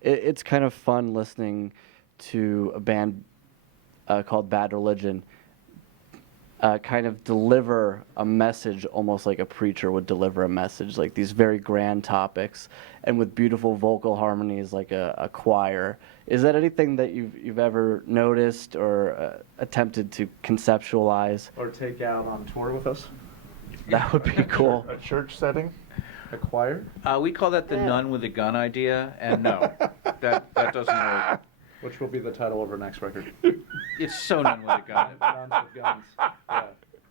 it's kind of fun listening to a band called Bad Religion kind of deliver a message almost like a preacher would deliver a message, like these very grand topics, and with beautiful vocal harmonies like a choir. Is that anything that you've ever noticed or attempted to conceptualize? Or take out on tour with us? That would be cool. A church setting? A choir? We call that the nun with a gun idea, and no, that doesn't work. Which will be the title of our next record. It's so nun with a gun. Nuns with guns. Yeah.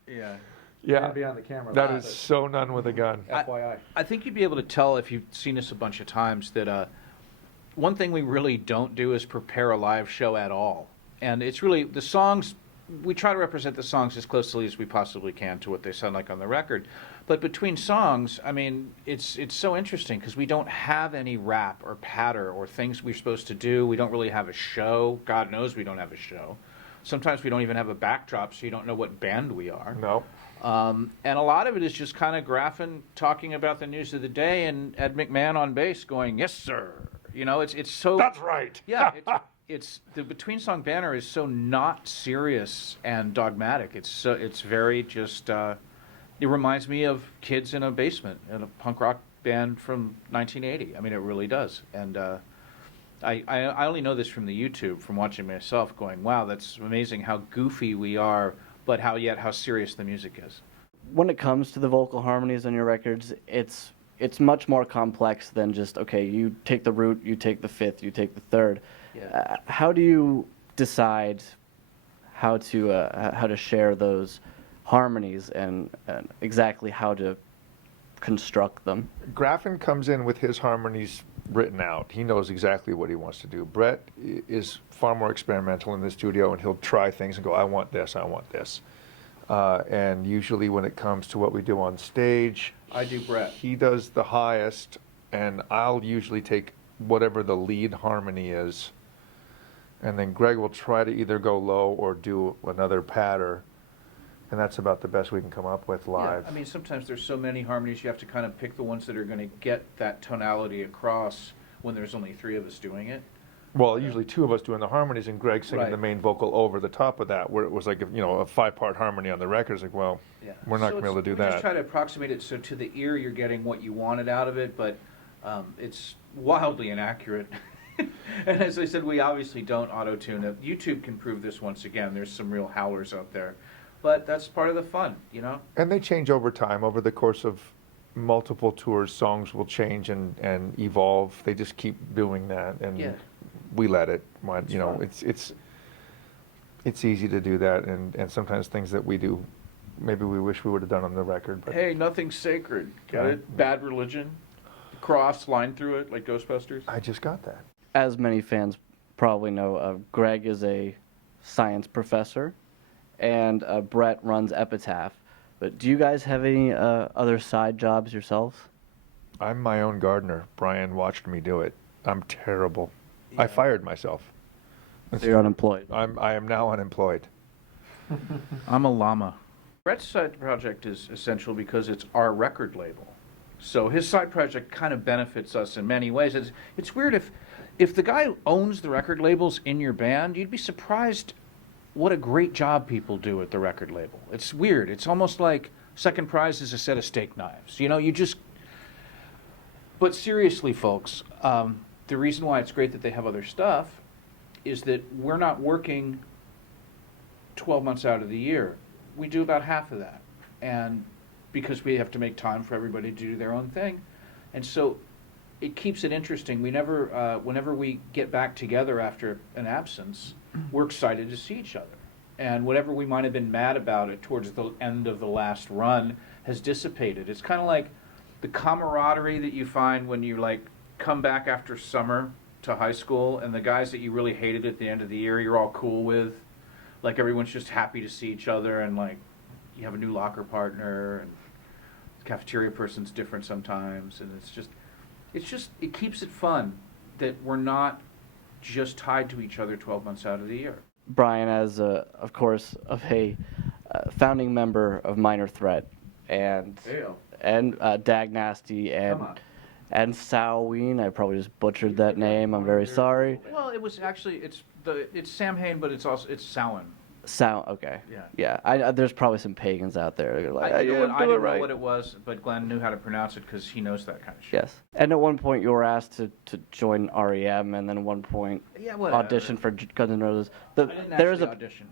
Yeah. You're gonna be on the camera. That live, is so none with a gun. FYI. I think you'd be able to tell if you've seen us a bunch of times that one thing we really don't do is prepare a live show at all. And it's really, the songs, we try to represent the songs as closely as we possibly can to what they sound like on the record. But between songs, I mean, it's so interesting because we don't have any rap or patter or things we're supposed to do. We don't really have a show. God knows we don't have a show. Sometimes we don't even have a backdrop, so you don't know what band we are. No. And a lot of it is just kind of Graffin talking about the news of the day and Ed McMahon on bass going, "Yes, sir." You know, it's so... That's right. Yeah, it's the between song banner is so not serious and dogmatic. It's very just... it reminds me of kids in a basement in a punk rock band from 1980. I mean, it really does. And I only know this from the YouTube, from watching myself, going, wow, that's amazing how goofy we are, but how serious the music is. When it comes to the vocal harmonies on your records, it's much more complex than just, okay, you take the root, you take the fifth, you take the third. Yeah. How do you decide how to share those harmonies and exactly how to construct them? Graffin comes in with his harmonies written out. He knows exactly what he wants to do. Brett is far more experimental in the studio, and he'll try things and go, I want this, I want this. And usually when it comes to what we do on stage, I do Brett. He does the highest, and I'll usually take whatever the lead harmony is, and then Greg will try to either go low or do another patter. And that's about the best we can come up with live. Yeah, I mean, sometimes there's so many harmonies, you have to kind of pick the ones that are going to get that tonality across when there's only three of us doing it. Well, usually two of us doing the harmonies and Greg singing Right. the main vocal over the top of that, where it was like, a 5-part harmony on the record. It's like, well, Yeah. we're not So going to be able to do we that. just try to approximate it so to the ear you're getting what you wanted out of it, but it's wildly inaccurate. And as I said, we obviously don't auto-tune it. YouTube can prove this once again. There's some real howlers out there. But that's part of the fun, you know? And they change over time. Over the course of multiple tours, songs will change and evolve. They just keep doing that, and Yeah. we let it. fun. It's easy to do that, and sometimes things that we do, maybe we wish we would have done on the record. But Hey, nothing's sacred. Got Yeah. it? Bad Religion. Cross, line through it, like Ghostbusters. I just got that. As many fans probably know, Greg is a science professor, and Brett runs Epitaph. But do you guys have any other side jobs yourselves? I'm my own gardener. Brian watched me do it. I'm terrible. I fired myself. So you're unemployed. I am now unemployed. I'm a llama. Brett's side project is essential because it's our record label. So his side project kind of benefits us in many ways. It's weird if the guy owns the record labels in your band, you'd be surprised what a great job people do at the record label. It's weird. It's almost like second prize is a set of steak knives. You know, but seriously, folks, the reason why it's great that they have other stuff is that we're not working 12 months out of the year. We do about half of that. And because we have to make time for everybody to do their own thing. And so it keeps it interesting. We never, whenever we get back together after an absence, we're excited to see each other. And whatever we might have been mad about it towards the end of the last run has dissipated. It's kind of like the camaraderie that you find when you like come back after summer to high school, and the guys that you really hated at the end of the year you're all cool with. Like everyone's just happy to see each other, and like you have a new locker partner, and the cafeteria person's different sometimes, and it keeps it fun that we're not just tied to each other 12 months out of the year. Brian, as of course a founding member of Minor Threat, and Ew. and Dag Nasty, Come on. and Samhain. I probably just butchered that name. I'm very sorry. Well, it was actually it's Samhain, but it's Samhain. Okay. Yeah. Yeah. There's probably some pagans out there. That are like, I you didn't do it know right. what it was, but Glenn knew how to pronounce it because he knows that kind of shit. Yes. And at one point you were asked to join REM, and then at one point Yeah, whatever. audition for Guns N' Roses. I didn't actually audition.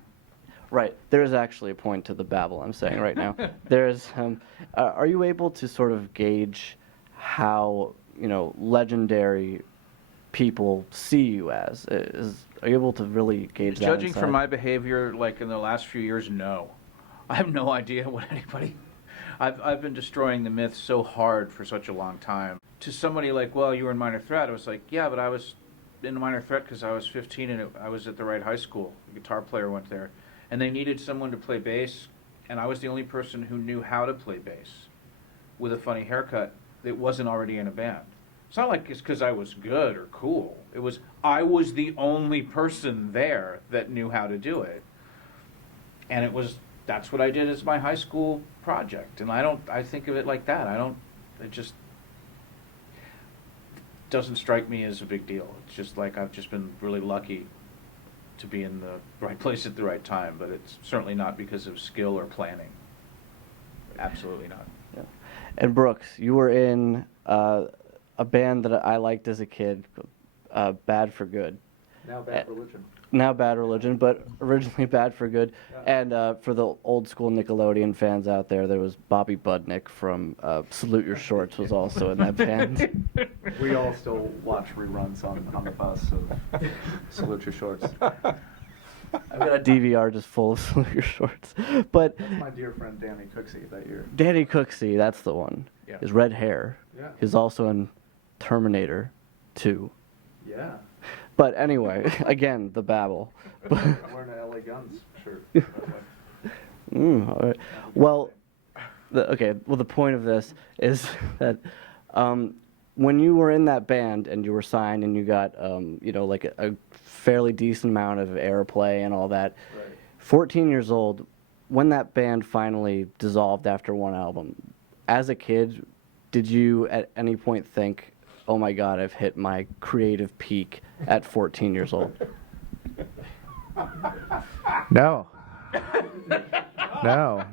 Right. There is actually a point to the babble I'm saying right now. There's, are you able to sort of gauge how, legendary people see you as? Are you able to really gauge that? Judging inside? from my behavior, like in the last few years, no. I have no idea what anybody. I've been destroying the myth so hard for such a long time. To somebody like, well, you were in Minor Threat, I was like, yeah, but I was in Minor Threat because I was 15 and I was at the right high school. The guitar player went there. And they needed someone to play bass, and I was the only person who knew how to play bass with a funny haircut that wasn't already in a band. It's not like it's because I was good or cool. It was I was the only person there that knew how to do it. And that's what I did as my high school project. And I think of it like that. It just doesn't strike me as a big deal. It's just like I've just been really lucky to be in the right place at the right time, but it's certainly not because of skill or planning. Absolutely not. Yeah. And Brooks, you were in a band that I liked as a kid, Bad for Good. Now Bad Religion. Now Bad Religion, but originally Bad for Good. Yeah. And for the old school Nickelodeon fans out there, there was Bobby Budnick from Salute Your Shorts was also in that band. We all still watch reruns on the bus of Salute Your Shorts. I've got a DVR just full of Salute Your Shorts. But That's my dear friend Danny Cooksey that year. Danny Cooksey, that's the one. Yeah. His red hair. Yeah. He's also in Terminator 2. Yeah. But anyway, again, the babble. I'm wearing an LA Guns shirt. by the way. All right. Well, the point of this is that when you were in that band and you were signed and you got, like a fairly decent amount of airplay and all that, Right. 14 years old, when that band finally dissolved after one album, as a kid, did you at any point think, oh my God, I've hit my creative peak at 14 years old? No. No.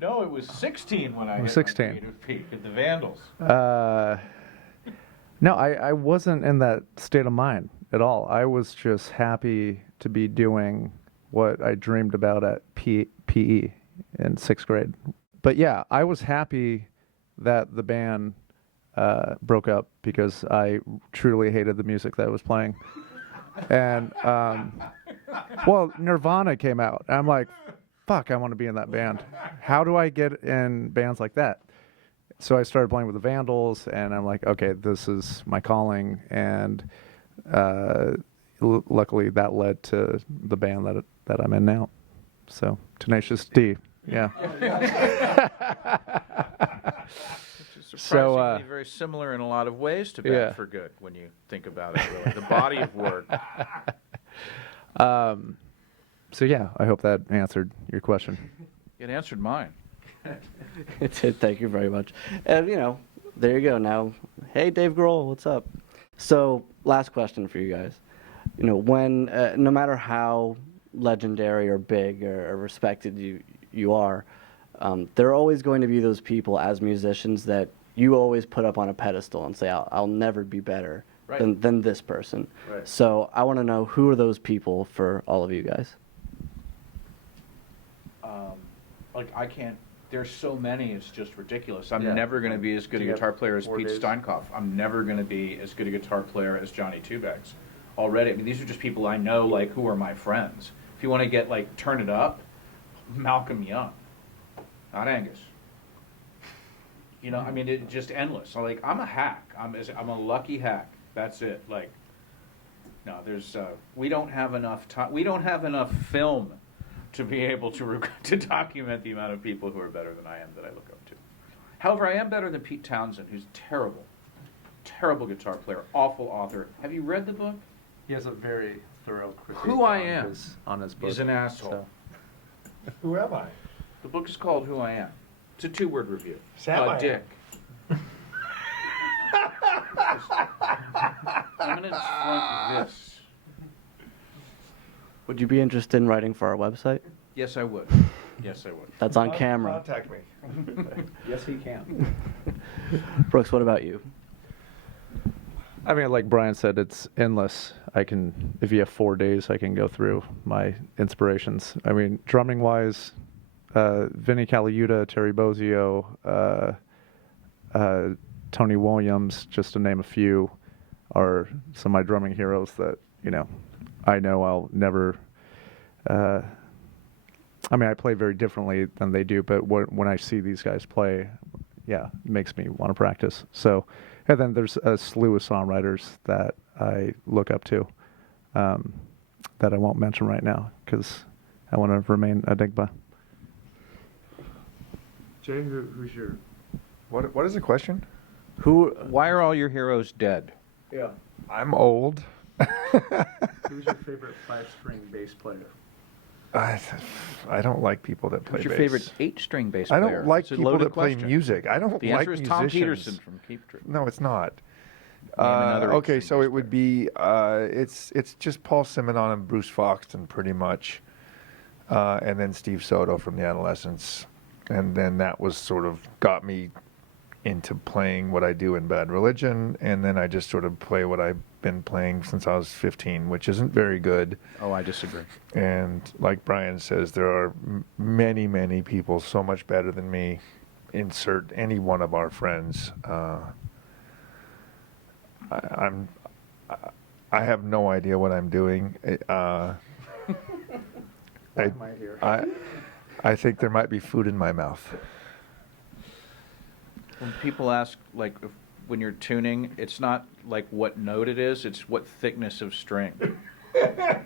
No, it was 16 when I was hit 16. my creative peak at the Vandals. No, I wasn't in that state of mind at all. I was just happy to be doing what I dreamed about at PE in 6th grade. But yeah, I was happy that the band broke up because I truly hated the music that was playing. And, well, Nirvana came out. And I'm like, fuck, I want to be in that band. How do I get in bands like that? So I started playing with the Vandals, and I'm like, okay, this is my calling. And luckily that led to the band that I'm in now. So Tenacious D, yeah. Surprisingly very similar in a lot of ways to Bad Yeah. for Good when you think about it, really. The body of work. So yeah, I hope that answered your question. It answered mine. It did. Thank you very much. And, there you go. Now, hey, Dave Grohl, what's up? So, last question for you guys. When, no matter how legendary or big or respected you are, there are always going to be those people as musicians that you always put up on a pedestal and say, I'll never be better Right. than this person. Right. So, I want to know, who are those people for all of you guys? I can't. There's so many. It's just ridiculous. I'm Yeah. never going to be as good a Do you guitar have player as 4 Pete days? Steinkopf. I'm never going to be as good a guitar player as Johnny Two Bags. Already, I mean, these are just people I know, who are my friends. If you want to get turn it up, Malcolm Young, not Angus. I mean, it's just endless. I'm a hack. I'm a lucky hack. That's it. No, there's we don't have enough time. We don't have enough film to be able to document the amount of people who are better than I am that I look up to. However, I am better than Pete Townsend, who's terrible guitar player, awful author. Have you read the book? He has a very thorough critique Who I Am. on his book. He's an asshole. So. Who am I? The book is called Who I Am. It's a 2-word review. Sam I Am. Dick. Cannons front this. Would you be interested in writing for our website? Yes, I would. Yes, I would. That's on camera. Contact me. Yes, he can. Brooks, what about you? I mean, like Brian said, it's endless. If you have 4 days, I can go through my inspirations. I mean, drumming wise, Vinnie Colaiuta, Terry Bozzio, Tony Williams, just to name a few, are some of my drumming heroes that, I know I'll never. I mean, I play very differently than they do, but when I see these guys play, yeah, it makes me want to practice. So, and then there's a slew of songwriters that I look up to that I won't mention right now because I want to remain enigma. Jay, who's your? What is the question? Why are all your heroes dead? Yeah. I'm old. Who's your favorite 5-string bass player? I don't like people that play Who's your bass. favorite 8-string bass I player? don't like It's a people loaded that play question. music. I don't The like answer is musicians. Tom Peterson from Keep Trip. No, it's not. another Okay, extreme so bass it would be it's just Paul Simonon and Bruce Foxton pretty much, and then Steve Soto from the Adolescents, and then that was sort of got me into playing what I do in Bad Religion, and then I just sort of play what I've been playing since I was 15, which isn't very good. Oh, I disagree. And like Brian says, there are many, many people so much better than me. Insert any one of our friends. I have no idea what I'm doing. I think there might be food in my mouth. When people ask, when you're tuning, it's not like what note it is, it's what thickness of string.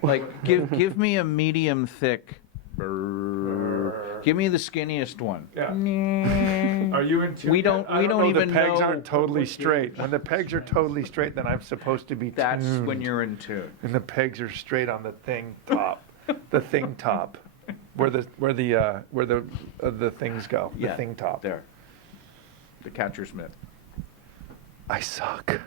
Like, give me a medium thick. Give me the skinniest one. Yeah. Are you in tune? We don't even The pegs know aren't totally what key straight. it is. When the pegs are totally straight, then I'm supposed to be That's tuned. when you're in tune. And the pegs are straight on the thing top, the thing top, where the things go. The Yeah, thing top. There. The catcher's mitt. I suck.